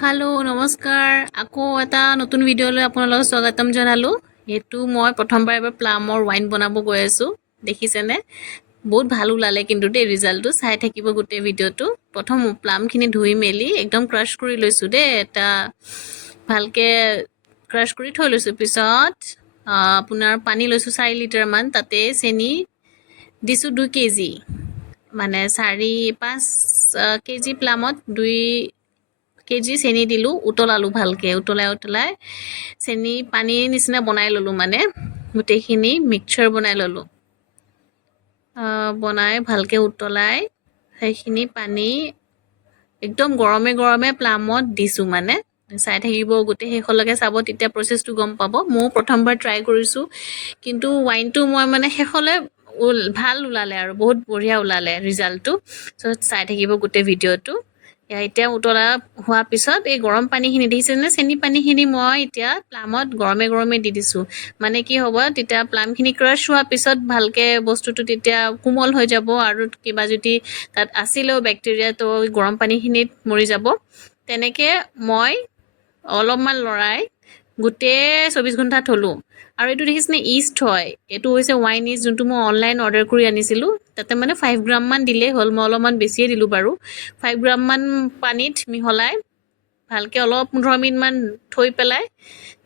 Hello' নমস্কাৰ আকৌ এটা নতুন ভিডিঅ'লৈ আপোনালোকক স্বাগতম জনালোঁ। এইটো মই প্ৰথমবাৰ এবাৰ প্লামৰ ৱাইন বনাব গৈ আছোঁ। দেখিছেনে? বহুত ভাল ওলালে কিন্তু দেই, ৰিজাল্টটো চাই থাকিব গোটেই ভিডিঅ'টো। প্ৰথম প্লামখিনি ধুই মেলি একদম ক্ৰাছ কৰি লৈছোঁ দেই, এটা ভালকৈ ক্ৰাছ কৰি থৈ লৈছোঁ। পিছত আপোনাৰ পানী লৈছোঁ 4 লিটাৰমান, তাতে চেনি দিছোঁ 2 কেজি, মানে 4-5 কেজি প্লামত 2 কেজি চেনি দিলোঁ। উতলালোঁ ভালকৈ, উতলাই চেনি পানীৰ নিচিনা বনাই ল'লোঁ, মানে গোটেইখিনি মিক্সচাৰ বনাই ল'লোঁ। বনাই ভালকৈ উতলাই সেইখিনি পানী একদম গৰমে গৰমে প্লামত দিছোঁ, মানে চাই থাকিব গোটেই শেষলৈকে চাব, তেতিয়া প্ৰচেছটো গম পাব। ময়ো প্ৰথমবাৰ ট্ৰাই কৰিছোঁ, কিন্তু ৱাইনটো মই মানে শেষলৈ ভাল ওলালে আৰু বহুত বঢ়িয়া ওলালে ৰিজাল্টটো। চ' চাই থাকিব গোটেই ভিডিঅ'টো। এতিয়া উতলা হোৱাৰ পিছত এই গৰম পানীখিনি দেখিছেনে, চেনি পানীখিনি মই এতিয়া প্লামত গৰমে গৰমে দি দিছোঁ। মানে কি হ'ব, তেতিয়া প্লামখিনি ক্ৰাছ হোৱাৰ পিছত ভালকৈ বস্তুটো তেতিয়া কোমল হৈ যাব, আৰু কিবা যদি তাত আছিলেও বেক্টেৰিয়া, তো গৰম পানীখিনিত মৰি যাব। তেনেকৈ মই অলপমান লৰাই গোটেই 24 ঘণ্টা থ'লোঁ। আৰু এইটো দেখিছেনে, ইষ্ট হয়, এইটো হৈছে ৱাইন ইষ্ট, যোনটো মই অনলাইন অৰ্ডাৰ কৰি আনিছিলোঁ। তাতে মানে 5 গ্ৰামমান দিলেই হ'ল, মই অলপমান বেছিয়ে দিলোঁ বাৰু। 5 গ্ৰামমান পানীত মিহলাই ভালকৈ অলপ 15 মিনিটমান থৈ পেলাই,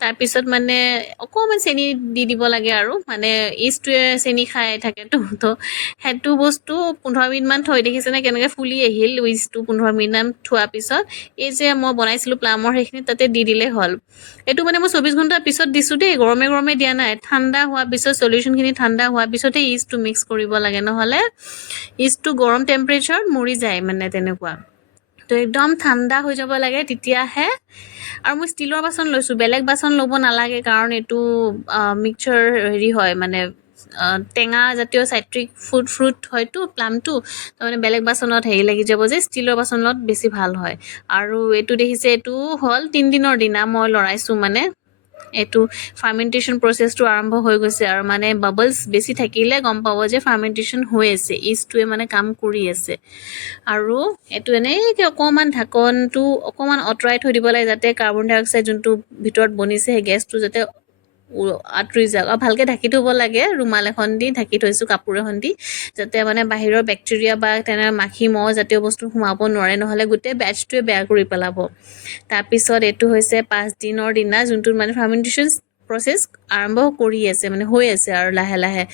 তাৰপিছত মানে অকণমান চেনি দি দিব লাগে, আৰু মানে ইষ্টটোৱে চেনি খাই থাকেতো, তো সেইটো বস্তু 15 মিনিটমান থৈ দেখিছেনে কেনেকৈ ফুলি আহিল ইষ্টটো। 15 মিনিটমান থোৱাৰ পিছত এই যে মই বনাইছিলোঁ প্লামৰ সেইখিনি তাতে দি দিলেই হ'ল। এইটো মানে মই 24 ঘণ্টাৰ পিছত দিছোঁ দেই, গৰমে গৰমে দিয়া নাই। ঠাণ্ডা হোৱাৰ পিছত চলিউশ্যনখিনি ঠাণ্ডা হোৱাৰ পিছতহে ইষ্টটো মিক্স কৰিব লাগে, নহ'লে ইষ্টটো গৰম টেম্পাৰেচাৰত মৰি যায়, মানে তেনেকুৱা। তো একদম ঠাণ্ডা হৈ যাব লাগে তেতিয়াহে। আৰু মই ষ্টীলৰ বাচন লৈছোঁ, বেলেগ বাচন ল'ব নালাগে, কাৰণ এইটো মিক্সচাৰ হেৰি হয়, মানে টেঙা জাতীয় চাইট্ৰিক ফ্ৰুট হয়তো প্লামটো, তাৰমানে বেলেগ বাচনত হেৰি লাগি যাব যে, ষ্টীলৰ বাচনত বেছি ভাল হয়। আৰু এইটো দেখিছে, এইটো হ'ল 3 দিনৰ দিনা মই লৰাইছোঁ, মানে এইটো ফাৰ্মেণ্টেশ্যন প্ৰচেছটো আৰম্ভ হৈ গৈছে। আৰু মানে বাবলছ বেছি থাকিলে গম পাব যে ফাৰ্মেণ্টেশ্যন হৈ আছে, ইষ্টটোৱে মানে কাম কৰি আছে। আৰু এইটো এনেকৈ অকণমান ঢাকনটো অকণমান আঁতৰাই থৈ দিব লাগে, যাতে কাৰ্বন ডাই অক্সাইড যোনটো ভিতৰত বনিছে সেই গেছটো যাতে আঁতৰি যাওক। আৰু ভালকৈ ঢাকি থ'ব লাগে, ৰুমাল এখন দি ঢাকি থৈছোঁ, কাপোৰ এখন দি, যাতে মানে বাহিৰৰ বেক্টেৰিয়া বা তেনে মাখি মহ জাতীয় বস্তু সোমাব নোৱাৰে, নহ'লে গোটেই বেটছটোৱে বেয়া কৰি পেলাব। তাৰপিছত এইটো হৈছে 5 দিনৰ দিনা, যোনটোত মানে ফাৰ্মেণ্টেশ্যন প্ৰচেছ আৰম্ভ কৰি আছে, মানে হৈ আছে আৰু লাহে লাহে।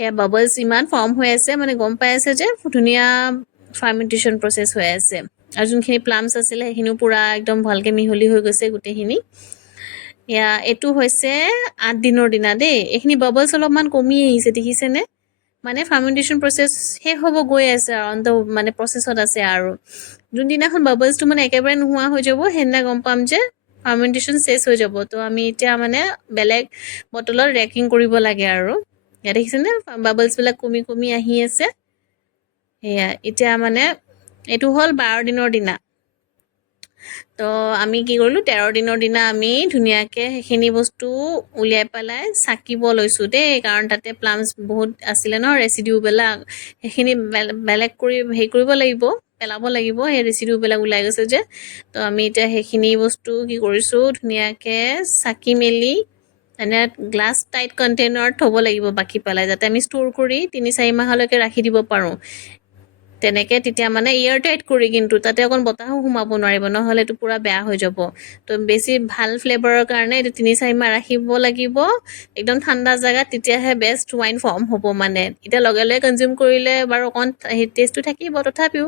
এয়া বাবলছ ইমান ফৰ্ম হৈ আছে, মানে গম পাই আছে যে ধুনীয়া ফাৰ্মেণ্টেশ্যন প্ৰচেছ হৈ আছে। আৰু যোনখিনি প্লামছ আছিলে সেইখিনিও পূৰা একদম ভালকৈ মিহলি হৈ গৈছে গোটেইখিনি। এইটো হৈছে 8 দিনৰ দিনা দেই। এইখিনি বাবলছ অলপমান কমি আহিছে, দেখিছেনে? মানে ফাৰ্মেণ্টেশ্যন প্ৰচেছ শেষ হ'ব গৈ আছে, আৰু মানে প্ৰচেছত আছে। আৰু যোনদিনাখন বাবলছটো মানে একেবাৰে নোহোৱা হৈ যাব, সেইদিনা গম পাম যে ফাৰ্মেণ্টেশ্যন চেছ হৈ যাব। তো আমি এতিয়া মানে বেলেগ বটলত ৰেকিং কৰিব লাগে। আৰু ইয়াত দেখিছেনে বাবলছবিলাক কমি কমি আহি আছে। এতিয়া মানে এইটো হ'ল 12 দিনৰ দিনা। তো আমি কি কৰিলোঁ, 13 দিনৰ দিনা আমি ধুনীয়াকৈ সেইখিনি বস্তু উলিয়াই পেলাই চাকিব লৈছোঁ দেই, কাৰণ তাতে প্লামছ বহুত আছিলে ন, ৰেচিডিউবিলাক, সেইখিনি বেলেগ কৰি হেৰি কৰিব লাগিব, পেলাব লাগিব, সেই ৰেচিডিউবিলাক ওলাই গৈছে যে। তো আমি এতিয়া সেইখিনি বস্তু কি কৰিছোঁ, ধুনীয়াকৈ চাকি মেলি এনে গ্লাছ টাইট কণ্টেইনাৰত থ'ব লাগিব, বাকী পেলাই, যাতে আমি ষ্ট'ৰ কৰি 3-4 মাহলৈকে ৰাখি দিব পাৰোঁ। তেনেকৈ তেতিয়া মানে এয়াৰ টাইট কৰি, কিন্তু তাতে অকণ বতাহো সোমাব নোৱাৰিব, নহ'লে এইটো পূৰা বেয়া হৈ যাব। তো বেছি ভাল ফ্লেভাৰৰ কাৰণে এইটো 3-4 মাহ ৰাখিব লাগিব একদম ঠাণ্ডা জেগাত, তেতিয়াহে বেষ্ট ৱাইন ফৰ্ম হ'ব। মানে এতিয়া লগে লগে কনজিউম কৰিলে বাৰু অকণ টেষ্টটো থাকিব, তথাপিও